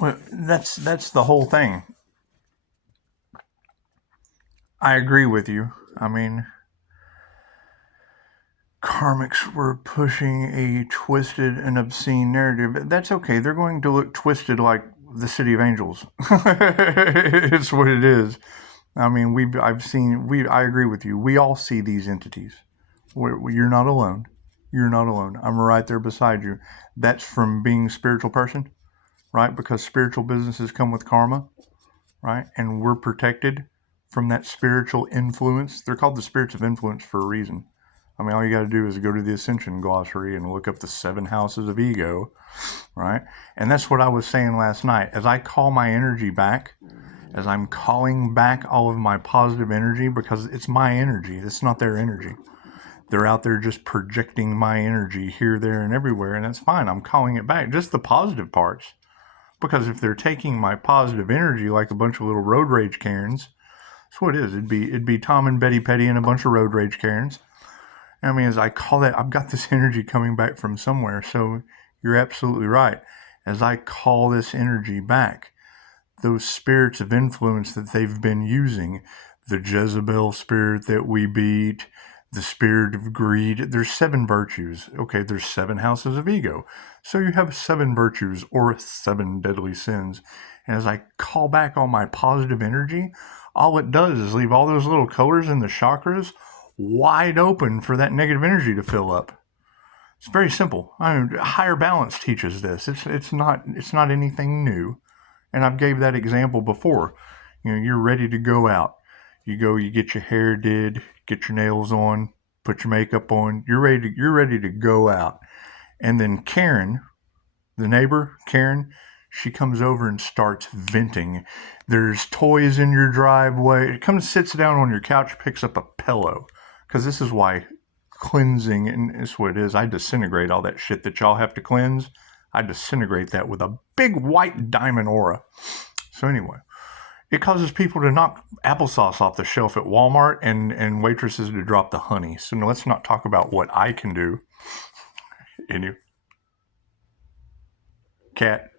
Well, that's the whole thing. I agree with you. I mean, Karmics were pushing a twisted and obscene narrative. That's okay. They're going to look twisted like the City of Angels. It's what it is. I mean, I agree with you. We all see these entities. You're not alone. You're not alone. I'm right there beside you. That's from being a spiritual person, right? Because spiritual businesses come with karma, right? And we're protected from that spiritual influence. They're called the spirits of influence for a reason. I mean, all you got to do is go to the Ascension Glossary and look up the 7 houses of ego, right? And that's what I was saying last night. As I call my energy back, as I'm calling back all of my positive energy, because it's my energy, it's not their energy. They're out there just projecting my energy here, there, and everywhere, and that's fine. I'm calling it back, just the positive parts. Because if they're taking my positive energy like a bunch of little road rage Karens, that's what it is. It'd be Tom and Betty Petty and a bunch of road rage Karens. I mean, as I call that, I've got this energy coming back from somewhere. So you're absolutely right. As I call this energy back, those spirits of influence that they've been using, the Jezebel spirit that we beat, the spirit of greed, there's 7 virtues. Okay, there's 7 houses of ego. So you have 7 virtues or 7 deadly sins. And as I call back all my positive energy, all it does is leave all those little colors in the chakras wide open for that negative energy to fill up. It's very simple. I mean, higher balance teaches this. It's not anything new. And I've gave that example before. You're ready to go out. You go, you get your hair did, get your nails on, put your makeup on. You're ready to go out. And then Karen, the neighbor, Karen, she comes over and starts venting. There's toys in your driveway. It comes, sits down on your couch, picks up a pillow. Because this is why cleansing, and it's what it is. I disintegrate all that shit that y'all have to cleanse. I disintegrate that with a big white diamond aura. So anyway, it causes people to knock applesauce off the shelf at Walmart and waitresses to drop the honey. So no, let's not talk about what I can do. Any cat,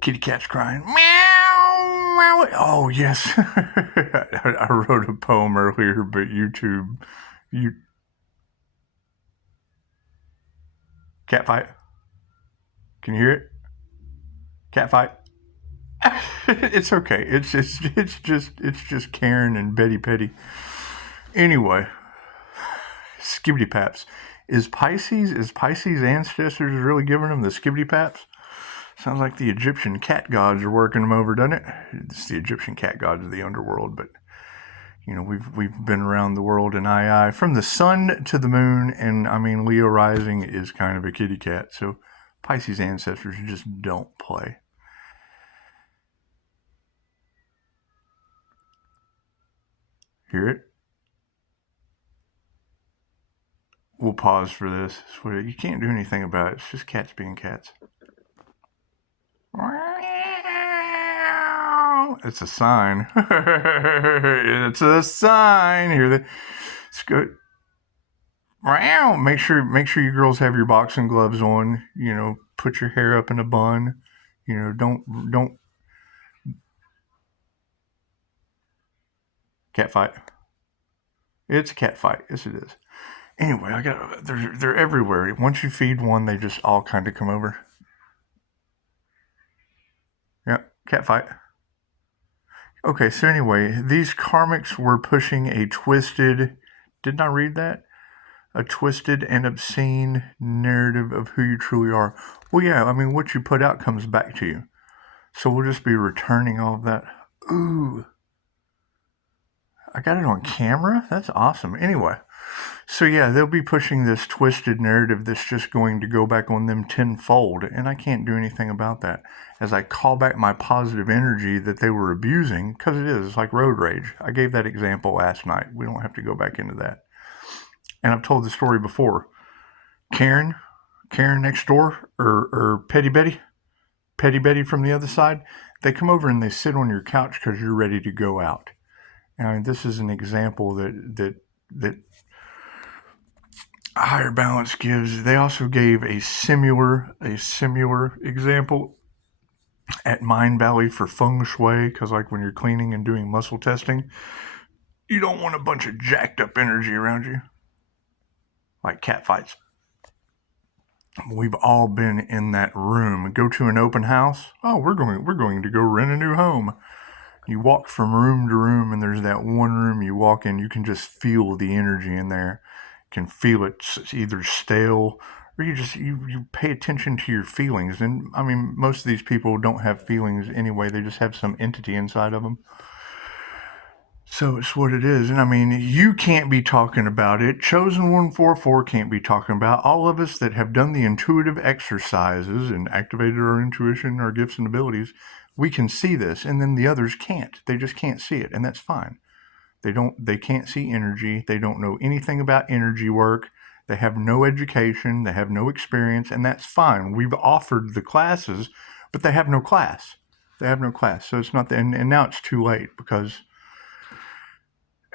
kitty cat's crying. Meow, meow. Oh yes, I wrote a poem earlier, but you cat fight. Can you hear it? Cat fight. It's okay. It's just Karen and Betty Petty. Anyway, skibbity paps. Is Pisces ancestors really giving them the skibbity paps? Sounds like the Egyptian cat gods are working them over, doesn't it? It's the Egyptian cat gods of the underworld, but we've been around the world in I from the sun to the moon, and I mean Leo rising is kind of a kitty cat, so Pisces ancestors just don't play. Hear it? We'll pause for this. You can't do anything about it. It's just cats being cats. It's a sign. It's a sign. Here, it's good. Make sure you girls have your boxing gloves on. Put your hair up in a bun. Don't cat fight. It's a cat fight. Yes, it is. Anyway, they're everywhere. Once you feed one, they just all kind of come over. Yeah, cat fight. Okay, so anyway, these karmics were pushing a twisted. Didn't I read that? A twisted and obscene narrative of who you truly are. Well, yeah, I mean, what you put out comes back to you. So we'll just be returning all of that. Ooh, I got it on camera? That's awesome. Anyway, so yeah, they'll be pushing this twisted narrative that's just going to go back on them tenfold, and I can't do anything about that. As I call back my positive energy that they were abusing, because it's like road rage. I gave that example last night. We don't have to go back into that. And I've told the story before. Karen, Karen next door, or Petty Betty from the other side, they come over and they sit on your couch because you're ready to go out. And this is an example that higher balance gives. They also gave a similar example at Mind Valley for feng shui, because like when you're cleaning and doing muscle testing, you don't want a bunch of jacked up energy around you, like cat fights. We've all been in that room. Go to an open house. Oh, we're going to go rent a new home. You walk from room to room, and there's that one room you walk in. You can just feel the energy in there. You can feel it's either stale, or you pay attention to your feelings. And I mean, most of these people don't have feelings anyway. They just have some entity inside of them. So it's what it is. And I mean, you can't be talking about it. Chosen 144 can't be talking about. All of us that have done the intuitive exercises and activated our intuition, our gifts and abilities, we can see this. And then the others can't. They just can't see it. And that's fine. They can't see energy. They don't know anything about energy work. They have no education. They have no experience. And that's fine. We've offered the classes, but they have no class. They have no class. So it's not, and now it's too late because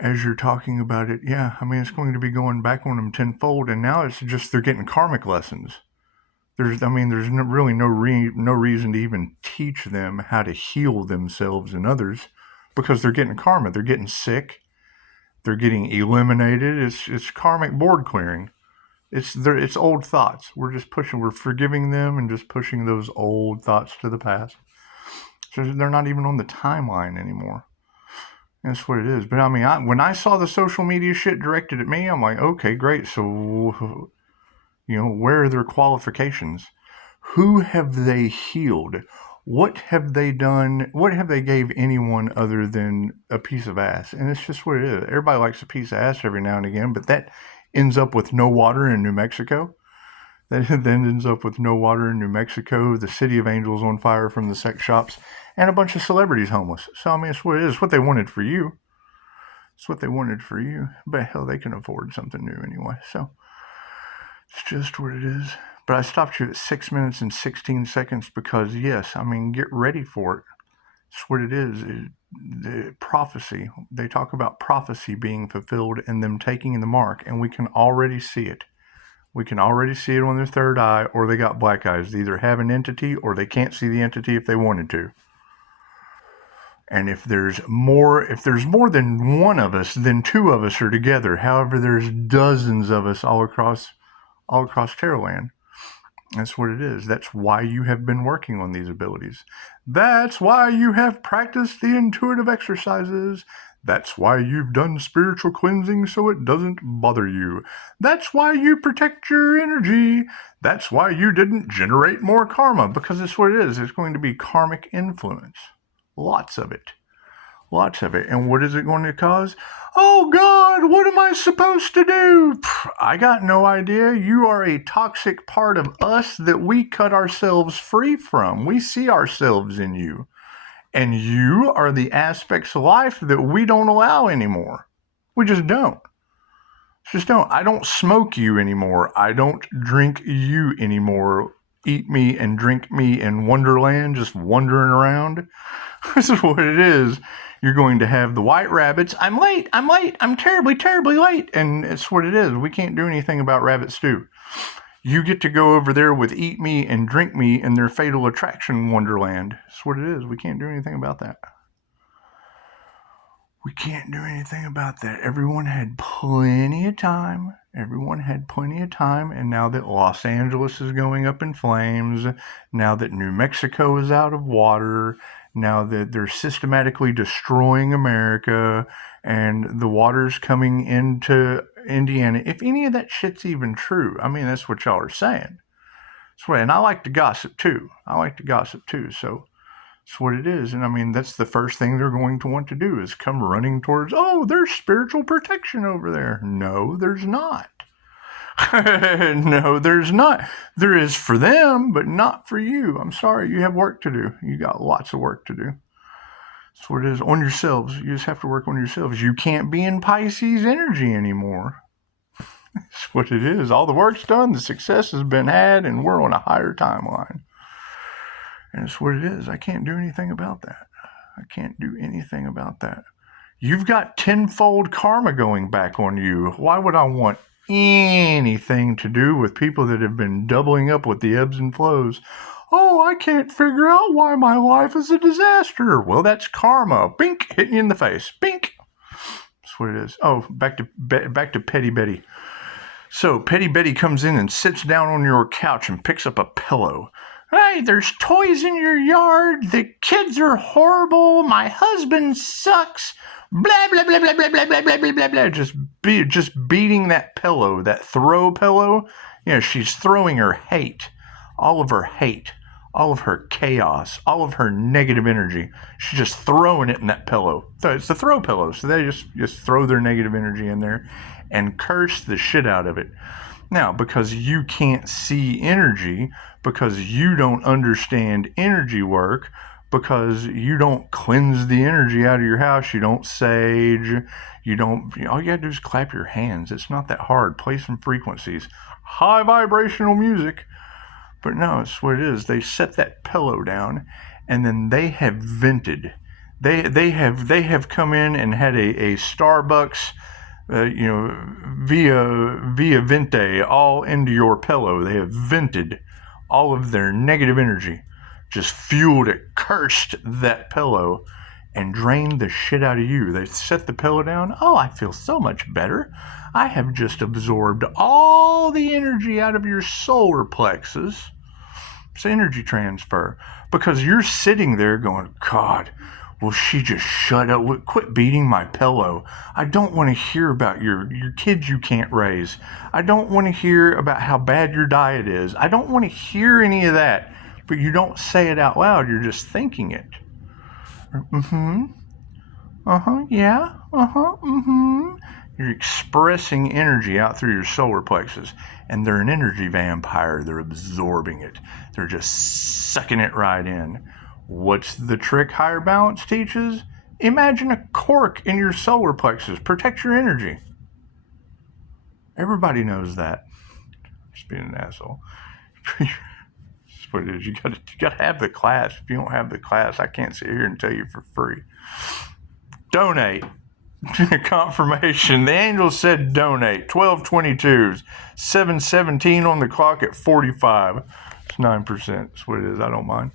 as you're talking about it, yeah, I mean, it's going to be going back on them tenfold, and now it's just they're getting karmic lessons. There's really no reason to even teach them how to heal themselves and others because they're getting karma. They're getting sick. They're getting eliminated. It's karmic board clearing. It's old thoughts. We're forgiving them and just pushing those old thoughts to the past. So they're not even on the timeline anymore. That's what it is. But I mean, when I saw the social media shit directed at me, I'm like, okay, great. So, where are their qualifications? Who have they healed? What have they done? What have they gave anyone other than a piece of ass? And it's just what it is. Everybody likes a piece of ass every now and again, but that ends up with no water in New Mexico. That then ends up with no water in New Mexico, the city of angels on fire from the sex shops, and a bunch of celebrities homeless. So, I mean, it's what it is. It's what they wanted for you. It's what they wanted for you. But hell, they can afford something new anyway. So, it's just what it is. But I stopped you at 6 minutes and 16 seconds because, yes, I mean, get ready for it. It's what it is. The prophecy. They talk about prophecy being fulfilled and them taking the mark, and we can already see it. We can already see it on their third eye, or they got black eyes. They either have an entity or they can't see the entity if they wanted to. And if there's more than one of us, then two of us are together. However, there's dozens of us all across Terraland. That's what it is. That's why you have been working on these abilities. That's why you have practiced the intuitive exercises. That's why you've done spiritual cleansing so it doesn't bother you. That's why you protect your energy. That's why you didn't generate more karma, because it's what it is. It's going to be karmic influence. Lots of it. Lots of it. And what is it going to cause? Oh God, what am I supposed to do? I got no idea. You are a toxic part of us that we cut ourselves free from. We see ourselves in you. And you are the aspects of life that we don't allow anymore. We just don't. Just don't. I don't smoke you anymore. I don't drink you anymore. Eat me and drink me in Wonderland, just wandering around. This is what it is. You're going to have the white rabbits. I'm late. I'm terribly, terribly late. And it's what it is. We can't do anything about rabbit stew. You get to go over there with eat me and drink me in their fatal attraction wonderland. That's what it is. We can't do anything about that. We can't do anything about that. Everyone had plenty of time. And now that Los Angeles is going up in flames, now that New Mexico is out of water, now that they're systematically destroying America, and the water's coming into Indiana, if any of that shit's even true, I mean, that's what y'all are saying. And I like to gossip too. So it's what it is. And I mean, that's the first thing they're going to want to do is come running towards, oh, there's spiritual protection over there. No, there's not. No, there's not. There is for them, but not for you. I'm sorry, you have work to do. You got lots of work to do. That's what it is. On yourselves. You just have to work on yourselves. You can't be in Pisces energy anymore. That's what it is. All the work's done, the success has been had, and we're on a higher timeline. And it's what it is. I can't do anything about that. You've got tenfold karma going back on you. Why would I want anything to do with people that have been doubling up with the ebbs and flows? Oh, I can't figure out why my life is a disaster. Well, that's karma. Bink, hitting you in the face. Bink. That's what it is. Oh, back to Petty Betty. So Petty Betty comes in and sits down on your couch and picks up a pillow. Hey, there's toys in your yard. The kids are horrible. My husband sucks. Blah, blah, blah, blah, blah, blah, blah, blah, blah, blah, blah. Just beating that pillow, that throw pillow. She's throwing her hate, all of her chaos, all of her negative energy. She's just throwing it in that pillow. So it's the throw pillow. So they just throw their negative energy in there and curse the shit out of it. Now, because you can't see energy, because you don't understand energy work, because you don't cleanse the energy out of your house, you don't sage, all you gotta do is clap your hands. It's not that hard. Play some frequencies. High vibrational music. But no, it's what it is. They set that pillow down, and then they have vented. They have come in and had a Starbucks, via vente all into your pillow. They have vented all of their negative energy, just fueled it, cursed that pillow, and drained the shit out of you. They set the pillow down. Oh, I feel so much better. I have just absorbed all the energy out of your solar plexus. It's energy transfer. Because you're sitting there going, God, will she just shut up? Quit beating my pillow. I don't want to hear about your kids you can't raise. I don't want to hear about how bad your diet is. I don't want to hear any of that. But you don't say it out loud. You're just thinking it. Mm-hmm. Uh-huh. Yeah. Uh-huh. Mm-hmm. You're expressing energy out through your solar plexus. And they're an energy vampire. They're absorbing it. They're just sucking it right in. What's the trick higher balance teaches? Imagine a cork in your solar plexus. Protect your energy. Everybody knows that. Just being an asshole. That's what it is. You gotta have the class. If you don't have the class, I can't sit here and tell you for free. Donate. Confirmation. The angel said donate. 12/22s. 7:17 on the clock at 45. It's 9%. That's what it is. I don't mind.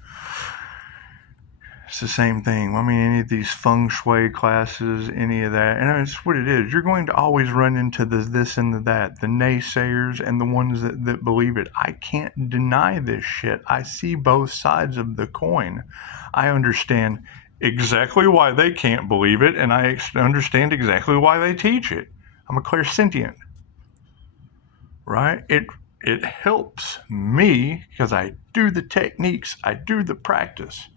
It's the same thing. I mean, any of these feng shui classes, any of that, and it's what it is. You're going to always run into this and the that, the naysayers and the ones that believe it. I can't deny this shit. I see both sides of the coin. I understand exactly why they can't believe it, and I understand exactly why they teach it. I'm a clairsentient, right? It helps me because I do the techniques, I do the practice.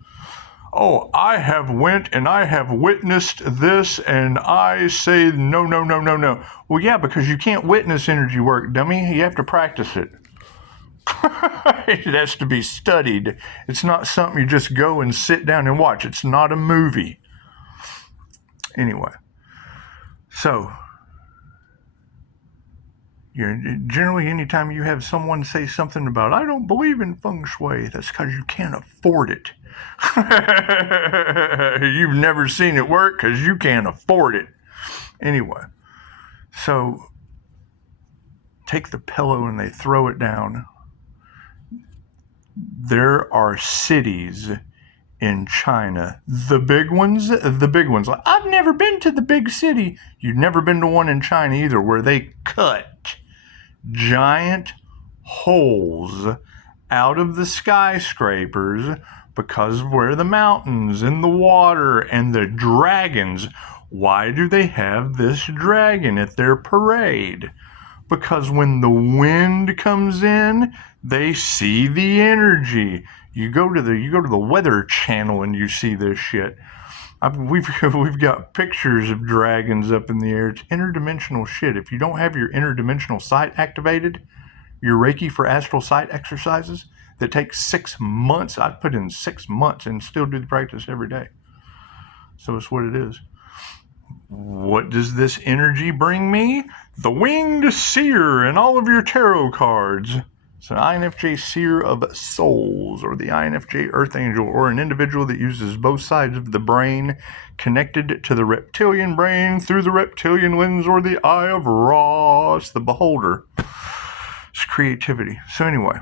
Oh, I have went and I have witnessed this, and I say no. Well, yeah, because you can't witness energy work, dummy. You have to practice it. It has to be studied. It's not something you just go and sit down and watch. It's not a movie. Anyway, so generally anytime you have someone say something about, I don't believe in feng shui, that's because you can't afford it. You've never seen it work because you can't afford it. Anyway, so take the pillow and they throw it down. There are cities in China, the big ones. Like, I've never been to the big city. You've never been to one in China either, where they cut giant holes out of the skyscrapers because of where the mountains and the water and the dragons. Why do they have this dragon at their parade? Because when the wind comes in, they see the energy. You go to the Weather Channel and you see this shit. We've got pictures of dragons up in the air. It's interdimensional shit. If you don't have your interdimensional sight activated, your Reiki for astral sight exercises that take 6 months. I'd put in 6 months and still do the practice every day. So it's what it is. What does this energy bring me? The Winged Seer and all of your tarot cards. It's an INFJ Seer of Souls, or the INFJ Earth Angel, or an individual that uses both sides of the brain connected to the reptilian brain through the reptilian lens or the eye of Ra. It's the beholder. It's creativity. So anyway,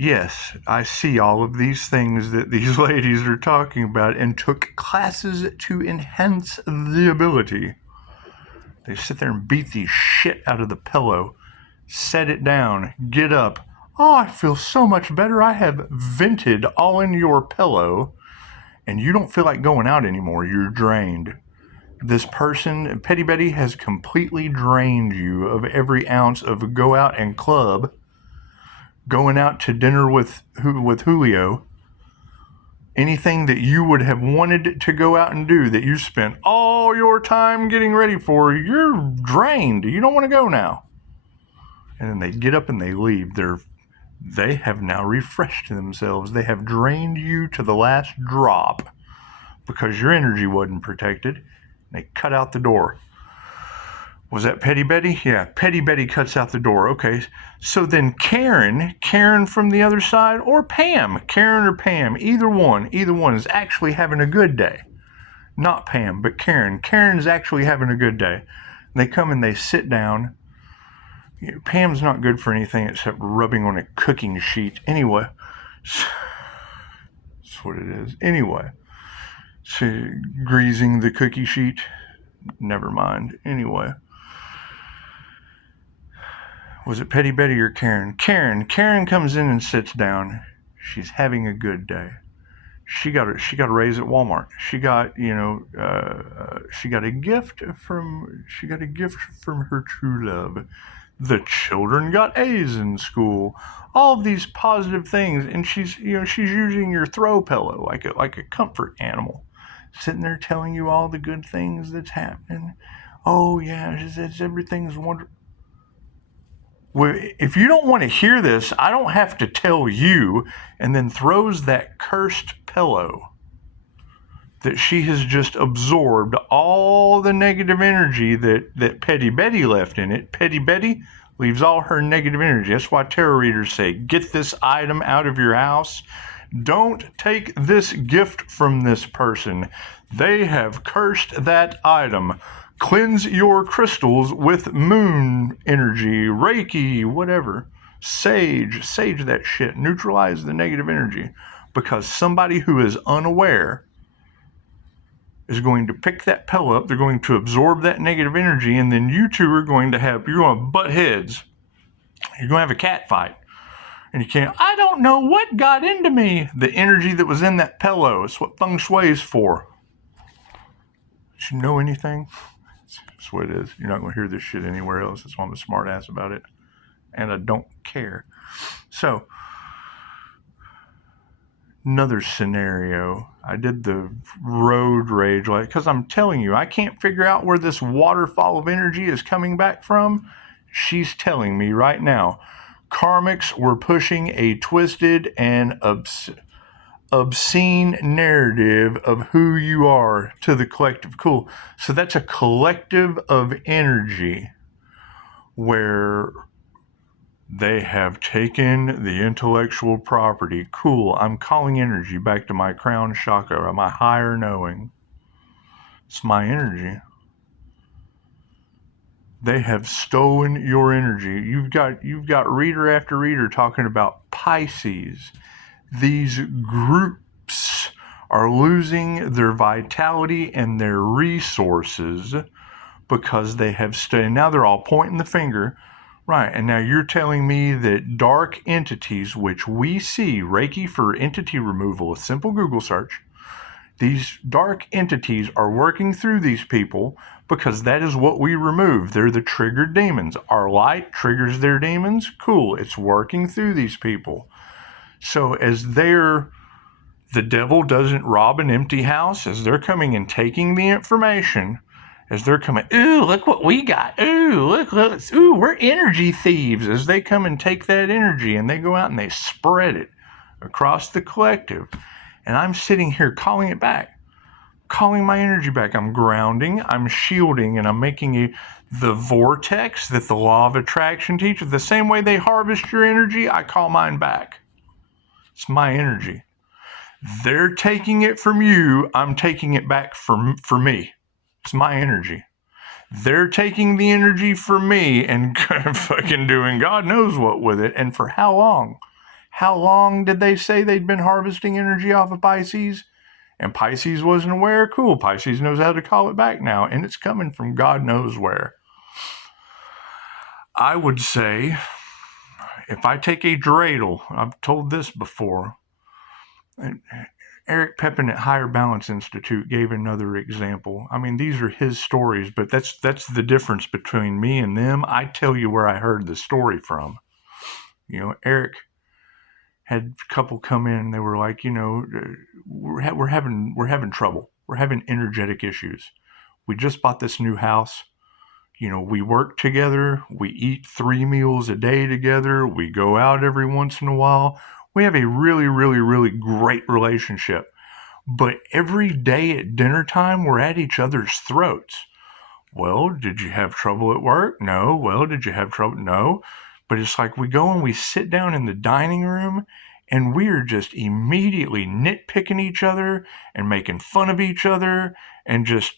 Yes, I see all of these things that these ladies are talking about and took classes to enhance the ability. They sit there and beat the shit out of the pillow, set it down, get up. Oh, I feel so much better. I have vented all in your pillow, and you don't feel like going out anymore. You're drained. This person, Petty Betty, has completely drained you of every ounce of go out and club, going out to dinner with Julio, anything that you would have wanted to go out and do that you spent all your time getting ready for, you're drained. You don't want to go now. And then they get up and they leave. They have now refreshed themselves. They have drained you to the last drop because your energy wasn't protected. They cut out the door. Was that Petty Betty? Yeah, Petty Betty cuts out the door. Okay, so then Karen from the other side, or Pam, Karen or Pam, either one is actually having a good day. Not Pam, but Karen. Karen's actually having a good day. They come and they sit down. Pam's not good for anything except rubbing on a cooking sheet. Anyway, that's what it is. Anyway, so greasing the cookie sheet. Never mind. Anyway. Was it Petty Betty or Karen? Karen comes in and sits down. She's having a good day. She got a raise at Walmart. She got a gift from her true love. The children got A's in school. All of these positive things, and she's using your throw pillow like a comfort animal, sitting there telling you all the good things that's happening. Oh yeah, everything's wonderful. Well, if you don't want to hear this, I don't have to tell you, and then throws that cursed pillow that she has just absorbed all the negative energy that Petty Betty left in it. Petty Betty leaves all her negative energy. That's why tarot readers say, get this item out of your house. Don't take this gift from this person. They have cursed that item. Cleanse your crystals with moon energy, Reiki, whatever. Sage that shit. Neutralize the negative energy. Because somebody who is unaware is going to pick that pillow up. They're going to absorb that negative energy, and then you two are going to butt heads. You're going to have a cat fight. And you can't, I don't know what got into me. The energy that was in that pillow is what feng shui is for. Did you know anything? That's what it is. You're not going to hear this shit anywhere else. That's why I'm a smart ass about it. And I don't care. So, another scenario. I did the road rage, because I'm telling you, I can't figure out where this waterfall of energy is coming back from. She's telling me right now. Karmics were pushing a twisted and obscene narrative of who you are to the collective. Cool. So that's a collective of energy where they have taken the intellectual property. Cool. I'm calling energy back to my crown chakra, my higher knowing. It's my energy. They have stolen your energy. You've got reader after reader talking about Pisces. These groups are losing their vitality and their resources because they have and now they're all pointing the finger. Right, and now you're telling me that dark entities, which we see, Reiki for entity removal, a simple Google search, these dark entities are working through these people because that is what we remove. They're the triggered demons. Our light triggers their demons. Cool, it's working through these people. So as the devil doesn't rob an empty house, as they're coming and taking the information, as they're coming, ooh, look what we got. Ooh, look, ooh, we're energy thieves. As they come and take that energy and they go out and they spread it across the collective. And I'm sitting here calling it back, calling my energy back. I'm grounding, I'm shielding, and I'm making the vortex that the law of attraction teaches. The same way they harvest your energy, I call mine back. It's my energy. They're taking it from you. I'm taking it back for me. It's my energy. They're taking the energy from me and fucking doing God knows what with it. And for how long? How long did they say they'd been harvesting energy off of Pisces? And Pisces wasn't aware? Cool, Pisces knows how to call it back now, and it's coming from God knows where. I would say, if I take a dreidel, I've told this before, Eric Pepin at Higher Balance Institute gave another example. I mean, these are his stories, but that's the difference between me and them. I tell you where I heard the story from. Eric had a couple come in and they were like, we're having trouble. We're having energetic issues. We just bought this new house. We work together. We eat 3 meals a day together. We go out every once in a while. We have a really, really, really great relationship. But every day at dinner time, we're at each other's throats. Well, did you have trouble at work? No. Well, did you have trouble? No. But it's like we go and we sit down in the dining room and we are just immediately nitpicking each other and making fun of each other, and just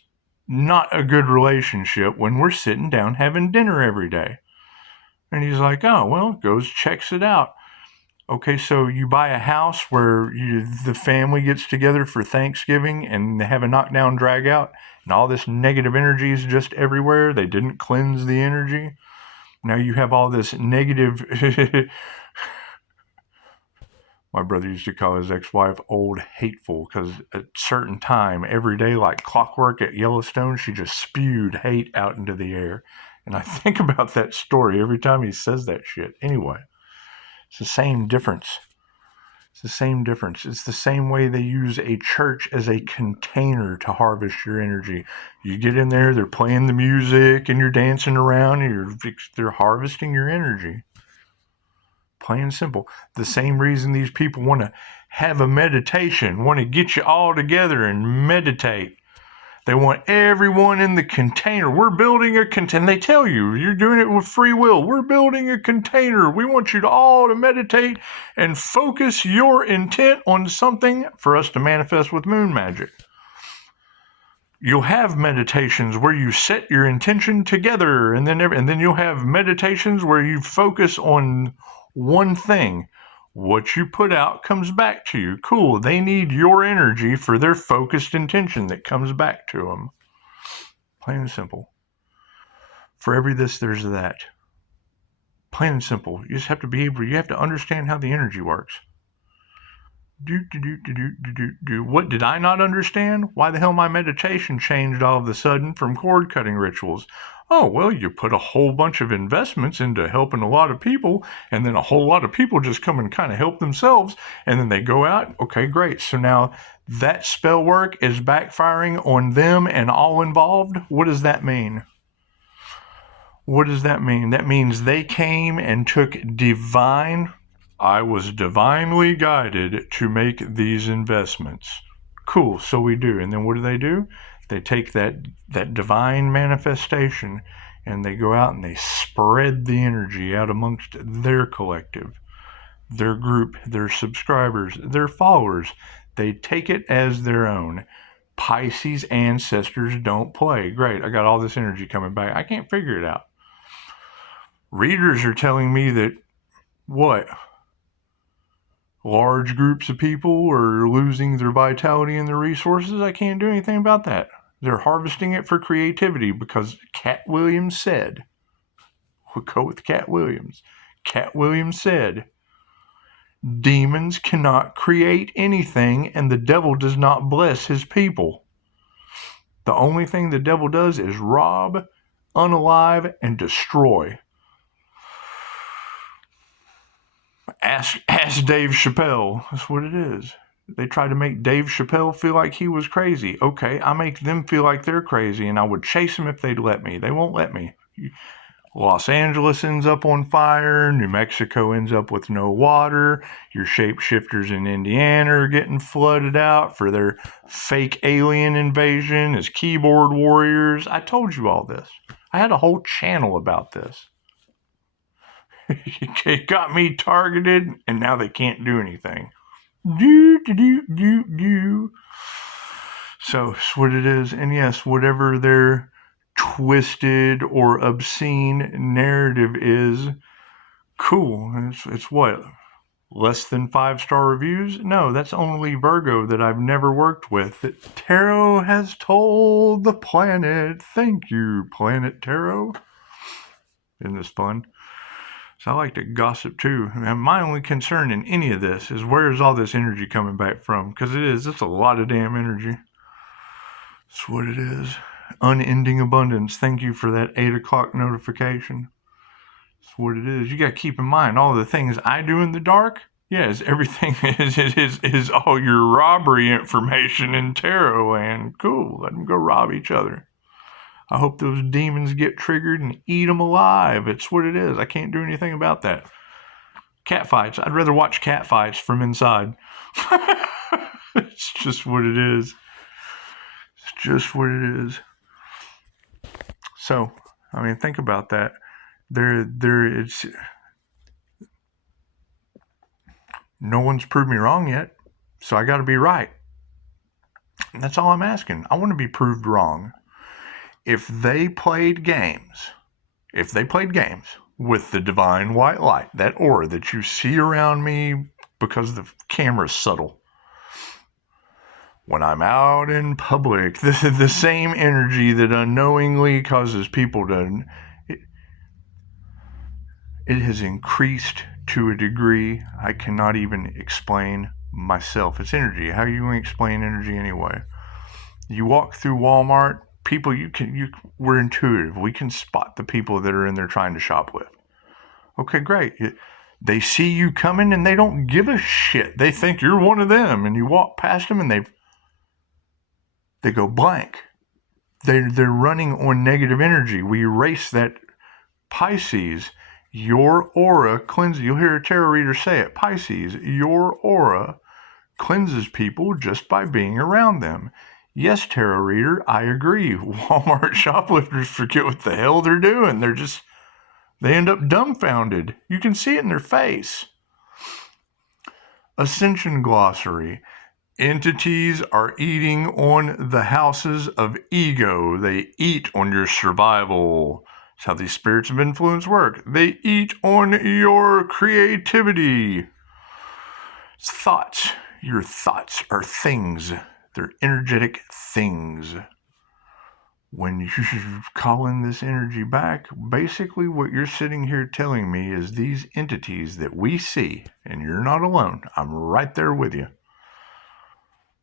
not a good relationship when we're sitting down having dinner every day. And he's like, oh, well, goes, checks it out. Okay, so you buy a house where the family gets together for Thanksgiving and they have a knockdown drag out, and all this negative energy is just everywhere. They didn't cleanse the energy. Now you have all this negative. My brother used to call his ex-wife Old Hateful, because at a certain time every day, like clockwork at Yellowstone, she just spewed hate out into the air. And I think about that story every time he says that shit. Anyway, it's the same difference. It's the same difference. It's the same way they use a church as a container to harvest your energy. You get in there, they're playing the music, and you're dancing around, and they're harvesting your energy. Plain and simple. The same reason these people want to have a meditation, want to get you all together and meditate. They want everyone in the container. We're building a container. They tell you, you're doing it with free will. We're building a container. We want you to all to meditate and focus your intent on something for us to manifest with moon magic. You'll have meditations where you set your intention together, and then you'll have meditations where you focus on one thing. What you put out comes back to you. Cool. They need your energy for their focused intention that comes back to them. Plain and simple. For every this, there's that. Plain and simple. You just have to you have to understand how the energy works. What did I not understand? Why the hell my meditation changed all of a sudden from cord cutting rituals? Oh, well, you put a whole bunch of investments into helping a lot of people, and then a whole lot of people just come and kind of help themselves, and then they go out. Okay, great. So now that spell work is backfiring on them and all involved. What does that mean? What does that mean? That means they came and took I was divinely guided to make these investments. Cool, so we do. And then what do? They take that divine manifestation and they go out and they spread the energy out amongst their collective, their group, their subscribers, their followers. They take it as their own. Pisces ancestors don't play. Great, I got all this energy coming back. I can't figure it out. Readers are telling me that, what? Large groups of people are losing their vitality and their resources. I can't do anything about that. They're harvesting it for creativity because Cat Williams said, we'll go with Cat Williams. Cat Williams said, demons cannot create anything, and the devil does not bless his people. The only thing the devil does is rob, unalive, and destroy. Ask Dave Chappelle. That's what it is. They tried to make Dave Chappelle feel like he was crazy. Okay, I make them feel like they're crazy, and I would chase them if they'd let me. They won't let me. Los Angeles ends up on fire. New Mexico ends up with no water. Your shapeshifters in Indiana are getting flooded out for their fake alien invasion as keyboard warriors. I told you all this. I had a whole channel about this. It got me targeted, and now they can't do anything. So that's what it is. And yes, whatever their twisted or obscene narrative is, cool. It's what? Less than 5-star reviews? No, that's only Virgo that I've never worked with. That Tarot has told the planet. Thank you, Planet Tarot. Isn't this fun? So I like to gossip too. And my only concern in any of this is where's all this energy coming back from? Because it's a lot of damn energy. That's what it is. Unending abundance. Thank you for that 8 o'clock notification. That's what it is. You got to keep in mind all the things I do in the dark. Yes, everything is all your robbery information in tarot land. Cool, let them go rob each other. I hope those demons get triggered and eat them alive. It's what it is. I can't do anything about that. Cat fights. I'd rather watch cat fights from inside. It's just what it is. It's just what it is. So, I mean, think about that. It's... No one's proved me wrong yet, so I got to be right. And that's all I'm asking. I want to be proved wrong. If they played games with the divine white light, that aura that you see around me because the camera's subtle, when I'm out in public, the same energy that unknowingly causes people to... It has increased to a degree I cannot even explain myself. It's energy. How are you going to explain energy anyway? You walk through Walmart, people, we're intuitive. We can spot the people that are in there trying to shoplift. Okay, great. They see you coming and they don't give a shit. They think you're one of them, and you walk past them and they go blank. They're running on negative energy. We erase that. Pisces, your aura cleanses. You'll hear a tarot reader say it. Pisces, your aura cleanses people just by being around them. Yes, tarot reader, I agree. Walmart shoplifters forget what the hell they're doing. They end up dumbfounded. You can see it in their face. Ascension glossary. Entities are eating on the houses of ego. They eat on your survival. That's how these spirits of influence work. They eat on your creativity. It's thoughts. Your thoughts are things. They're energetic things. When you're calling this energy back, basically what you're sitting here telling me is these entities that we see, and you're not alone. I'm right there with you.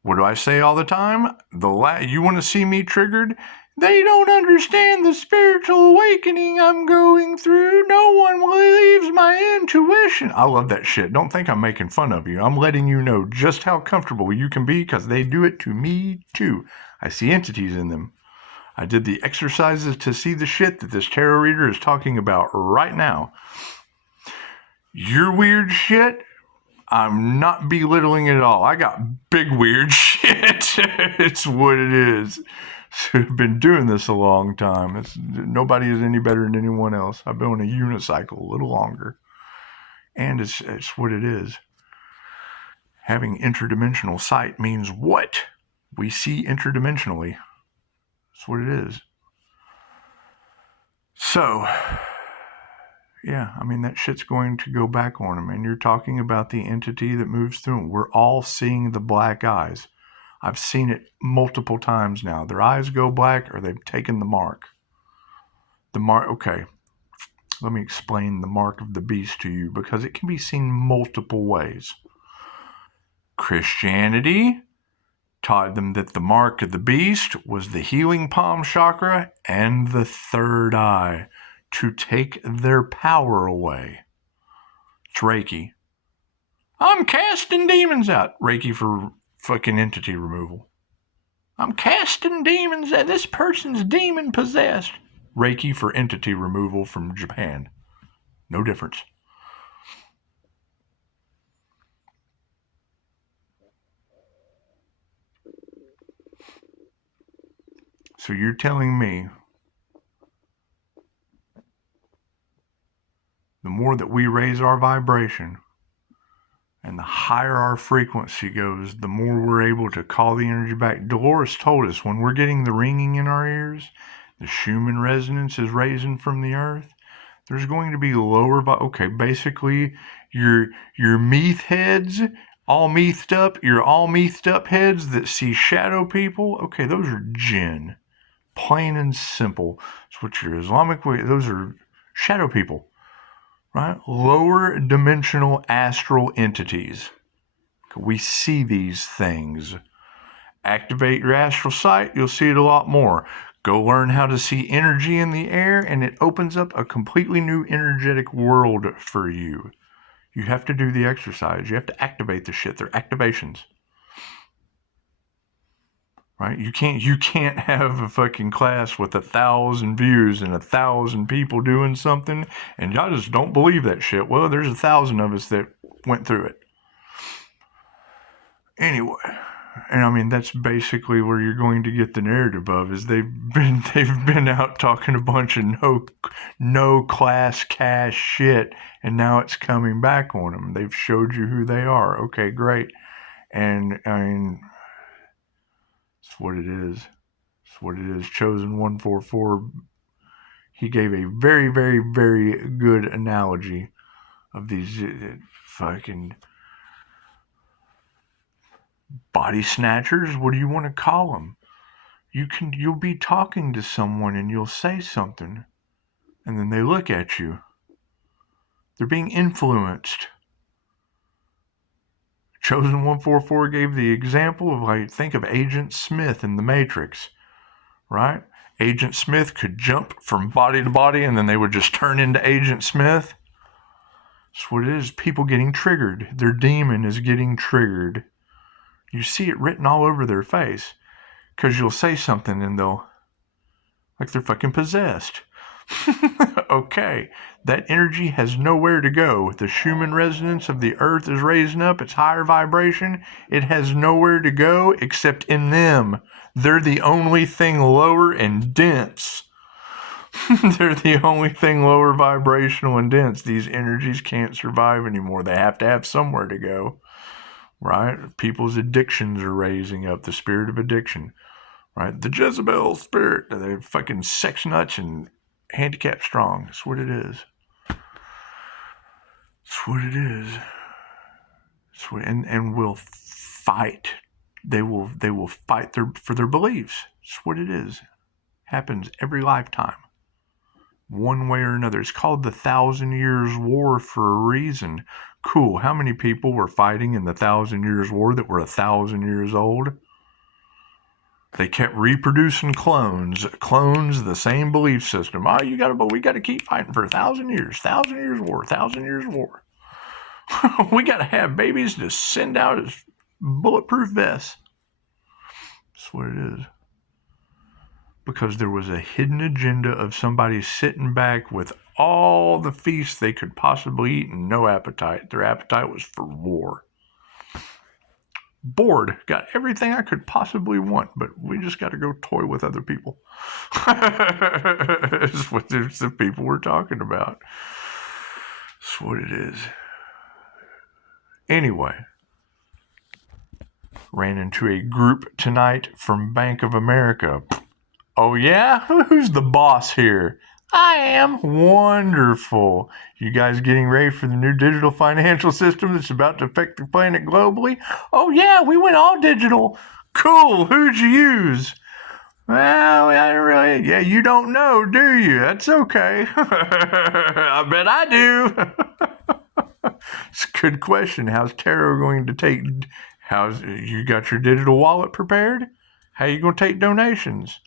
What do I say all the time? You want to see me triggered? They don't understand the spiritual awakening I'm going through. No one believes my intuition. I love that shit. Don't think I'm making fun of you. I'm letting you know just how comfortable you can be because they do it to me too. I see entities in them. I did the exercises to see the shit that this tarot reader is talking about right now. Your weird shit, I'm not belittling it at all. I got big weird shit. It's what it is. I've been doing this a long time. Nobody is any better than anyone else. I've been on a unicycle a little longer. And it's what it is. Having interdimensional sight means what? We see interdimensionally. That's what it is. So, yeah, I mean, that shit's going to go back on them. And you're talking about the entity that moves through them. We're all seeing the black eyes. I've seen it multiple times now. Their eyes go black or they've taken the mark. Okay. Let me explain the mark of the beast to you because it can be seen multiple ways. Christianity taught them that the mark of the beast was the healing palm chakra and the third eye to take their power away. It's Reiki. I'm casting demons out. Reiki for fucking entity removal. I'm casting demons out. This person's demon possessed. Reiki for entity removal from Japan. No difference. So you're telling me the more that we raise our vibration and the higher our frequency goes, the more we're able to call the energy back. Dolores told us when we're getting the ringing in our ears, the Schumann resonance is raising from the earth. There's going to be lower, basically Your meath heads, all meathed up, your all meathed up heads that see shadow people. Okay, those are jinn. Plain and simple. It's what your Islamic way, those are shadow people, right? Lower dimensional astral entities. We see these things. Activate your astral sight, you'll see it a lot more. Go learn how to see energy in the air, and it opens up a completely new energetic world for you. You have to do the exercise. You have to activate the shit. They're activations. Right? You can't have a fucking class with 1,000 views and 1,000 people doing something, and y'all just don't believe that shit. Well, there's 1,000 of us that went through it. Anyway, and I mean that's basically where you're going to get the narrative of is they've been out talking a bunch of no class cash shit, and now it's coming back on them. They've showed you who they are. Okay, great. And I mean, it's what it is. It's what it is. Chosen 144. He gave a very, very, very good analogy of these fucking body snatchers. What do you want to call them? You'll be talking to someone and you'll say something, and then they look at you. They're being influenced. Chosen 144 gave the example of, like, think of Agent Smith in The Matrix, right? Agent Smith could jump from body to body and then they would just turn into Agent Smith. That's what it is. People getting triggered. Their demon is getting triggered. You see it written all over their face. Because you'll say something and they'll, like they're fucking possessed. Okay, that energy has nowhere to go. The Schumann resonance of the earth is raising up its higher vibration. It has nowhere to go except in them. They're the only thing lower and dense. They're the only thing lower vibrational and dense. These energies can't survive anymore. They have to have somewhere to go. Right? People's addictions are raising up. The spirit of addiction. Right? The Jezebel spirit. They're fucking sex nuts and handicapped strong. That's what it is. That's what it is. That's what, and will fight. They will fight for their beliefs. That's what it is. Happens every lifetime. One way or another. It's called the 1,000 Years War for a reason. Cool. How many people were fighting in the 1,000 Years War that were 1,000 years old? They kept reproducing clones, the same belief system. Oh, we got to keep fighting for 1,000 years, 1,000 years war, 1,000 years war. We got to have babies to send out as bulletproof vests. That's what it is. Because there was a hidden agenda of somebody sitting back with all the feasts they could possibly eat and no appetite. Their appetite was for war. Bored. Got everything I could possibly want, but we just got to go toy with other people. That's what the people we're talking about. That's what it is. Anyway, ran into a group tonight from Bank of America. Oh yeah? Who's the boss here? I am. Wonderful. You guys getting ready for the new digital financial system that's about to affect the planet globally? Oh yeah, we went all digital. Cool. Who'd you use? Well, I don't really. Yeah, you don't know, do you? That's okay. I bet I do. It's a good question. How's Tarot going to take? You got your digital wallet prepared? How you going to take donations?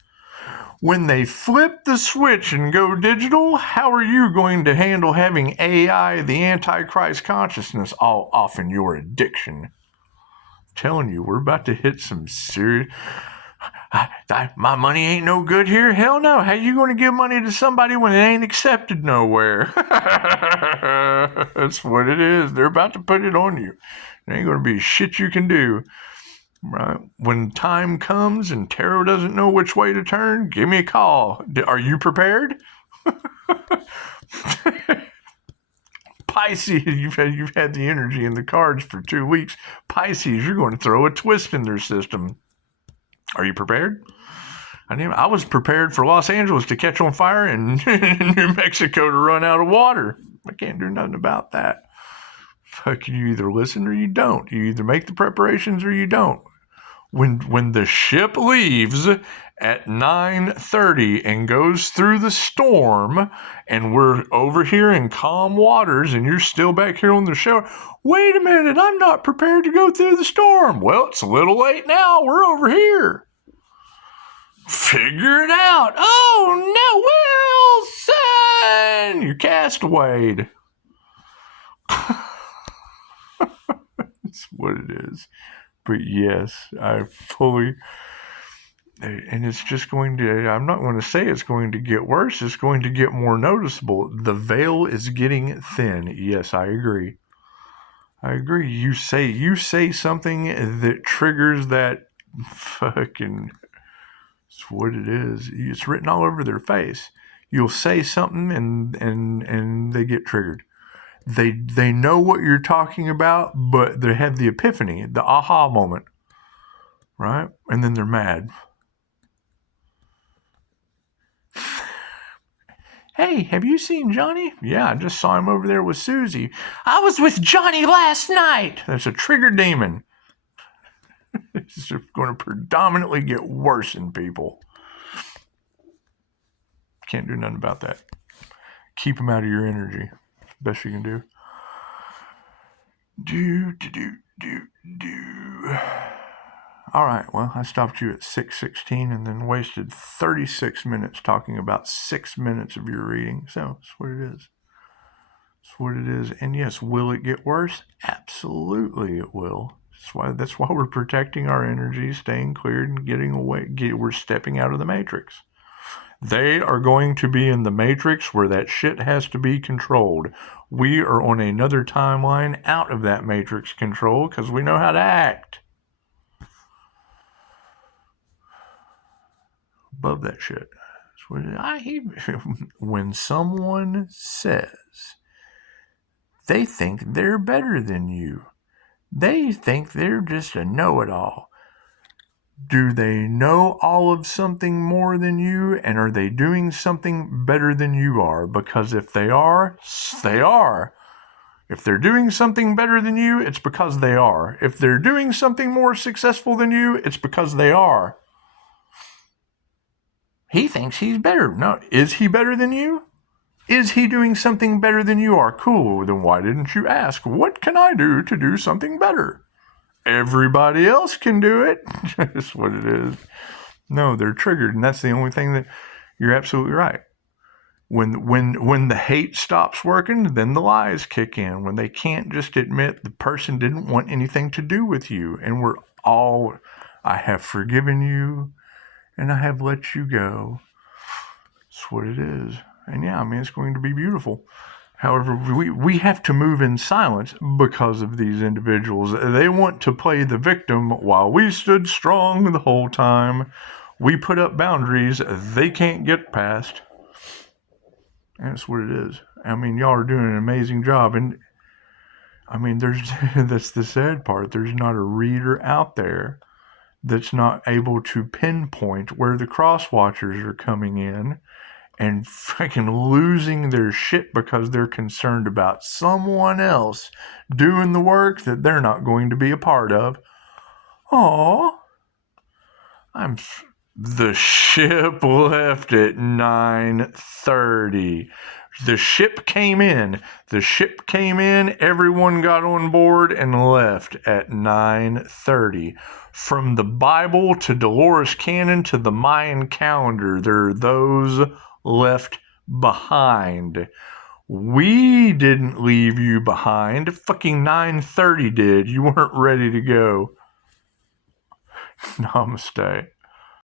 When they flip the switch and go digital, how are you going to handle having AI, the Antichrist consciousness, all off in your addiction? I'm telling you, we're about to hit some serious... my money ain't no good here? Hell no. How you going to give money to somebody when it ain't accepted nowhere? That's what it is. They're about to put it on you. There ain't going to be shit you can do. Right. When time comes and Tarot doesn't know which way to turn, give me a call. Are you prepared? Pisces, you've had the energy in the cards for 2 weeks. Pisces, you're going to throw a twist in their system. Are you prepared? I was prepared for Los Angeles to catch on fire and New Mexico to run out of water. I can't do nothing about that. fucking you either listen or you don't. You either make the preparations or you don't. When the ship leaves at 9:30 and goes through the storm, and we're over here in calm waters, and you're still back here on the shore. Wait a minute, I'm not prepared to go through the storm. Well, it's a little late now. We're over here. Figure it out. Oh no, Wilson, you're castawayed. That's what it is. But yes, I fully, and it's just going to, I'm not going to say it's going to get worse, it's going to get more noticeable. The veil is getting thin. Yes, I agree. I agree. You say something that triggers that fucking, it's what it is. It's written all over their face. You'll say something and they get triggered. They know what you're talking about, but they have the epiphany, the aha moment, right? And then they're mad. Hey, have you seen Johnny? Yeah, I just saw him over there with Susie. I was with Johnny last night. That's a trigger demon. It's going to predominantly get worse in people. Can't do nothing about that. Keep them out of your energy. Best you can do. All right, well, I stopped you at 6:16 and then wasted 36 minutes talking about 6 minutes of your reading. So that's what it is. That's what it is. And yes, will it get worse? Absolutely it will. That's why we're protecting our energy, staying cleared, and getting away. We're stepping out of the matrix. They are going to be in the matrix where that shit has to be controlled. We are on another timeline out of that matrix control because we know how to act. Above that shit. When someone says they think they're better than you, they think they're just a know-it-all. Do they know all of something more than you, and are they doing something better than you are? Because if they are, they are. If they're doing something better than you, it's because they are. If they're doing something more successful than you, it's because they are. He thinks he's better. No, is he better than you? Is he doing something better than you are? Cool, then why didn't you ask, what can I do to do something better? Everybody else can do it. That's what it is. No, they're triggered, and that's the only thing that you're absolutely right. When the hate stops working, then the lies kick in. When they can't just admit the person didn't want anything to do with you, and we're all, I have forgiven you, and I have let you go. That's what it is. And yeah, I mean, it's going to be beautiful. However, we have to move in silence because of these individuals. They want to play the victim while we stood strong the whole time. We put up boundaries they can't get past. And that's what it is. I mean, y'all are doing an amazing job. And I mean, that's the sad part. There's not a reader out there that's not able to pinpoint where the cross-watchers are coming in and freaking losing their shit because they're concerned about someone else doing the work that they're not going to be a part of. Aw, the ship left at 9:30. The ship came in. Everyone got on board and left at 9:30. From the Bible to Dolores Cannon to the Mayan calendar, there are those left behind. We didn't leave you behind. Fucking 9:30 did. You weren't ready to go. Namaste.